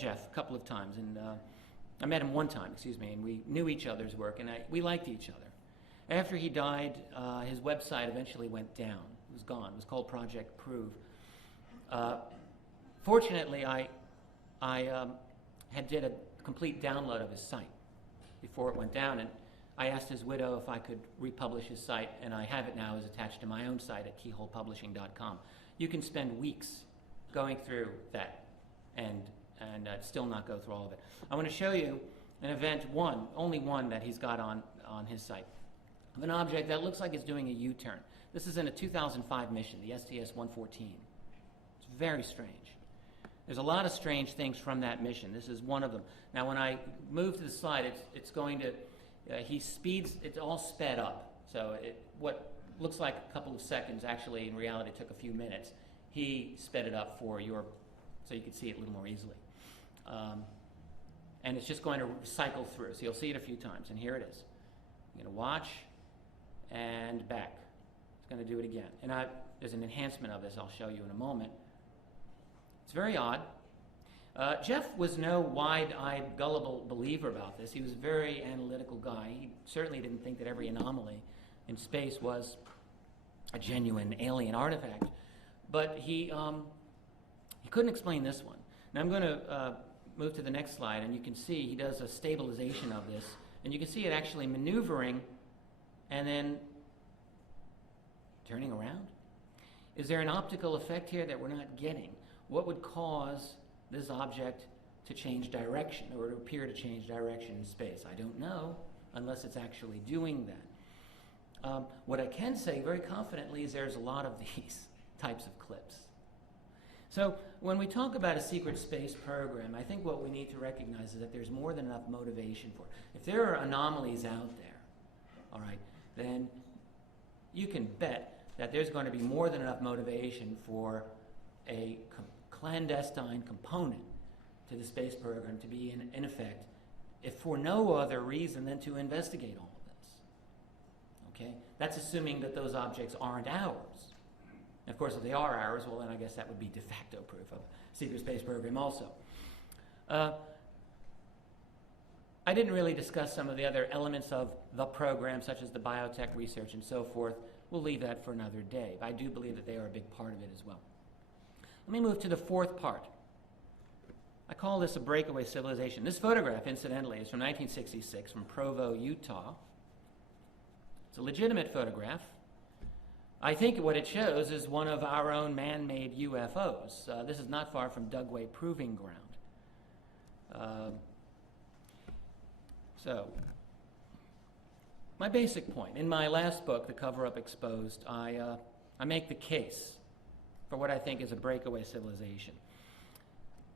Jeff a couple of times, and I met him one time, excuse me, and we knew each other's work, and we liked each other. After he died, his website eventually went down. It was gone. It was called Project Prove. Fortunately, I had did a complete download of his site before it went down, and I asked his widow if I could republish his site, and I have it now as attached to my own site at keyholepublishing.com. You can spend weeks going through that and still not go through all of it. I want to show you an event, only one that he's got on his site, of an object that looks like it's doing a U-turn. This is in a 2005 mission, the STS-114. It's very strange. There's a lot of strange things from that mission. This is one of them. Now, when I move to the slide, it's going to, it's all sped up. So what looks like a couple of seconds actually in reality took a few minutes. He sped it up for so you could see it a little more easily. And it's just going to cycle through. So you'll see it a few times, and here it is. You're going to watch and back. It's going to do it again. And there's an enhancement of this I'll show you in a moment. It's very odd. Jeff was no wide-eyed, gullible believer about this. He was a very analytical guy. He certainly didn't think that every anomaly in space was a genuine alien artifact. But he couldn't explain this one. Now I'm going to move to the next slide, and you can see he does a stabilization of this. And you can see it actually maneuvering and then turning around. Is there an optical effect here that we're not getting? What would cause this object to change direction or to appear to change direction in space? I don't know, unless it's actually doing that. What I can say very confidently is there's a lot of these types of clips. So when we talk about a secret space program, I think what we need to recognize is that there's more than enough motivation for it. If there are anomalies out there, all right, then you can bet that there's going to be more than enough motivation for a clandestine component to the space program to be in effect, if for no other reason than to investigate all of this. Okay? That's assuming that those objects aren't ours. And of course, if they are ours, well, then I guess that would be de facto proof of a secret space program also. I didn't really discuss some of the other elements of the program, such as the biotech research and so forth. We'll leave that for another day. I do believe that they are a big part of it as well. Let me move to the fourth part. I call this a breakaway civilization. This photograph, incidentally, is from 1966 from Provo, Utah. It's a legitimate photograph. I think what it shows is one of our own man-made UFOs. This is not far from Dugway Proving Ground. So, my basic point. In my last book, The Cover-Up Exposed, I make the case for what I think is a breakaway civilization.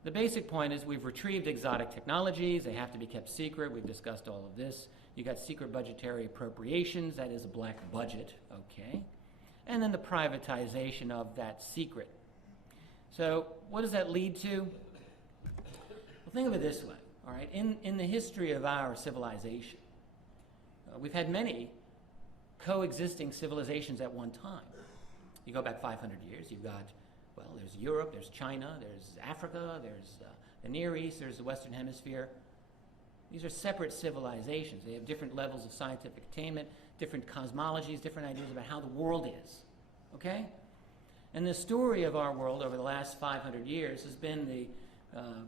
The basic point is we've retrieved exotic technologies. They have to be kept secret. We've discussed all of this. You got secret budgetary appropriations. That is a black budget, okay? And then the privatization of that secret. So what does that lead to? Well, think of it this way, all right? In the history of our civilization, we've had many coexisting civilizations at one time. You go back 500 years, you've got, well, there's Europe, there's China, there's Africa, there's the Near East, there's the Western Hemisphere. These are separate civilizations. They have different levels of scientific attainment, different cosmologies, different ideas about how the world is, okay? And the story of our world over the last 500 years has been the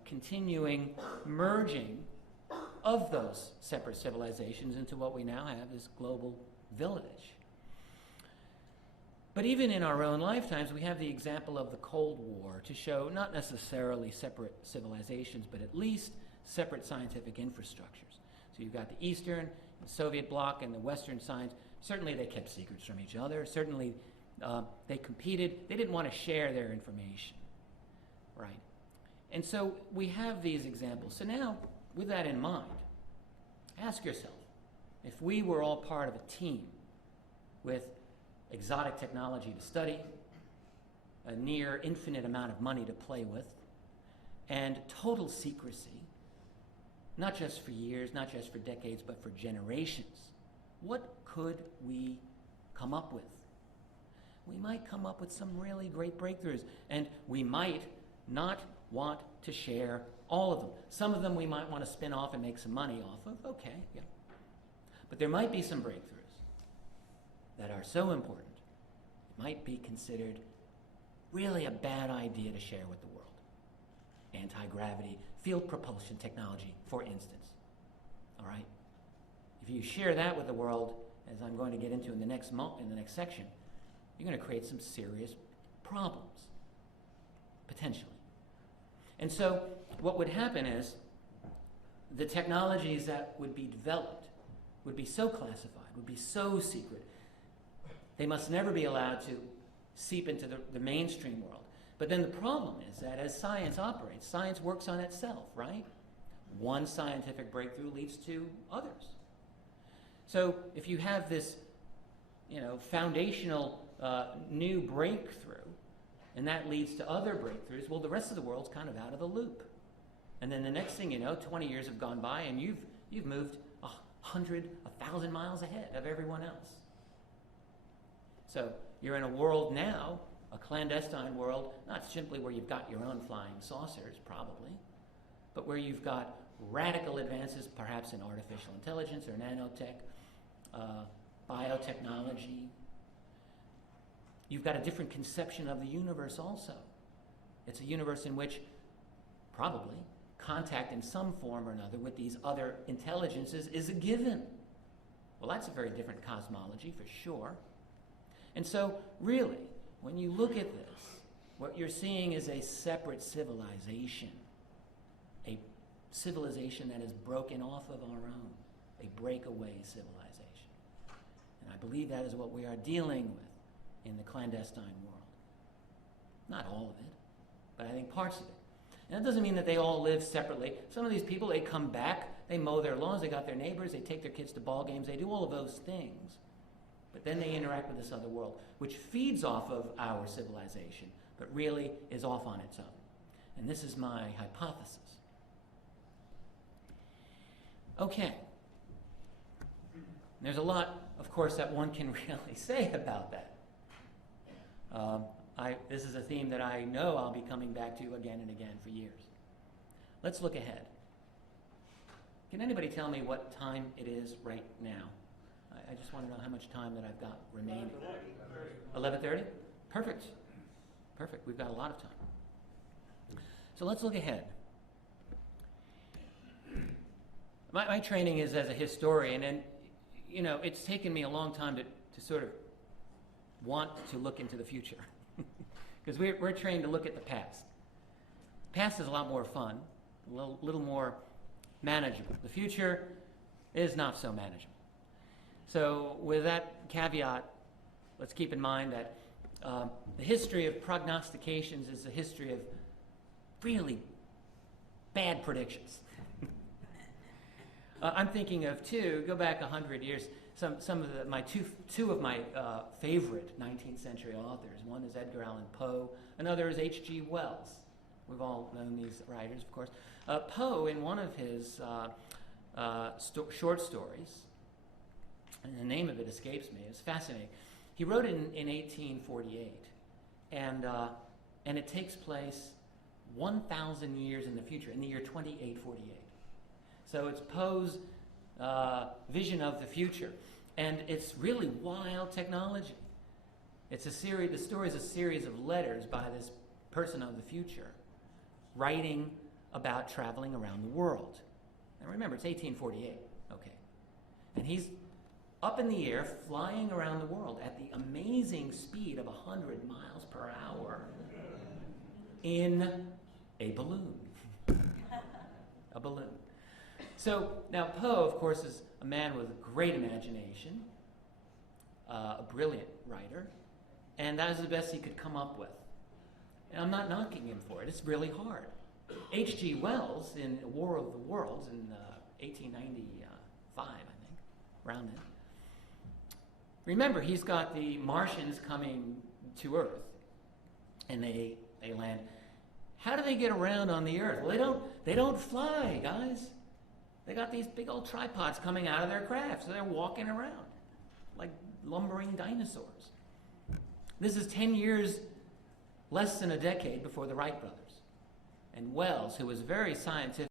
continuing merging of those separate civilizations into what we now have as global village. But even in our own lifetimes, we have the example of the Cold War to show not necessarily separate civilizations, but at least separate scientific infrastructures. So you've got the Eastern, the Soviet bloc, and the Western science. Certainly they kept secrets from each other. Certainly they competed. They didn't want to share their information, right? And so we have these examples. So now, with that in mind, ask yourself, if we were all part of a team with exotic technology to study, a near infinite amount of money to play with, and total secrecy, not just for years, not just for decades, but for generations, what could we come up with? We might come up with some really great breakthroughs, and we might not want to share all of them. Some of them we might want to spin off and make some money off of. Okay, yeah. But there might be some breakthroughs that are so important, it might be considered really a bad idea to share with the world. Anti-gravity, field propulsion technology, for instance. All right? If you share that with the world, as I'm going to get into in the next section, you're going to create some serious problems, potentially. And so what would happen is the technologies that would be developed would be so classified, would be so secret, they must never be allowed to seep into the mainstream world. But then the problem is that as science operates, science works on itself, right? One scientific breakthrough leads to others. So if you have this, foundational new breakthrough, and that leads to other breakthroughs, well, the rest of the world's kind of out of the loop. And then the next thing you know, 20 years have gone by, and you've moved 100, 1,000 miles ahead of everyone else. So you're in a world now, a clandestine world, not simply where you've got your own flying saucers, probably, but where you've got radical advances, perhaps in artificial intelligence or nanotech, biotechnology. You've got a different conception of the universe also. It's a universe in which, probably, contact in some form or another with these other intelligences is a given. Well, that's a very different cosmology, for sure. And so, really, when you look at this, what you're seeing is a separate civilization, a civilization that is broken off of our own, a breakaway civilization. And I believe that is what we are dealing with in the clandestine world. Not all of it, but I think parts of it. And that doesn't mean that they all live separately. Some of these people, they come back, they mow their lawns, they got their neighbors, they take their kids to ball games, they do all of those things. But then they interact with this other world, which feeds off of our civilization, but really is off on its own. And this is my hypothesis. Okay. There's a lot, of course, that one can really say about that. This is a theme that I know I'll be coming back to again and again for years. Let's look ahead. Can anybody tell me what time it is right now? I just want to know how much time that I've got remaining. 11:30? Perfect. Perfect. We've got a lot of time. So let's look ahead. My training is as a historian, and it's taken me a long time to sort of want to look into the future. Because we're trained to look at the past. The past is a lot more fun, a little more manageable. The future is not so manageable. So with that caveat, let's keep in mind that the history of prognostications is a history of really bad predictions. I'm thinking of go back 100 years, some of two of my favorite 19th century authors. One is Edgar Allan Poe, another is H.G. Wells. We've all known these writers, of course. Poe, in one of his short stories, and the name of it escapes me, it's fascinating. He wrote it in 1848, and it takes place 1,000 years in the future, in the year 2848. So it's Poe's vision of the future, and it's really wild technology. The story is a series of letters by this person of the future, writing about traveling around the world. And remember, it's 1848, okay. And he's up in the air, flying around the world at the amazing speed of 100 miles per hour in a balloon. A balloon. So now Poe, of course, is a man with great imagination, a brilliant writer, and that is the best he could come up with. And I'm not knocking him for it. It's really hard. H.G. Wells, in War of the Worlds in 1895, I think, around then. Remember, he's got the Martians coming to Earth, and they land. How do they get around on the Earth? Well, they don't fly, guys. They got these big old tripods coming out of their craft, so they're walking around like lumbering dinosaurs. This is 10 years, less than a decade before the Wright brothers. And Wells, who was very scientific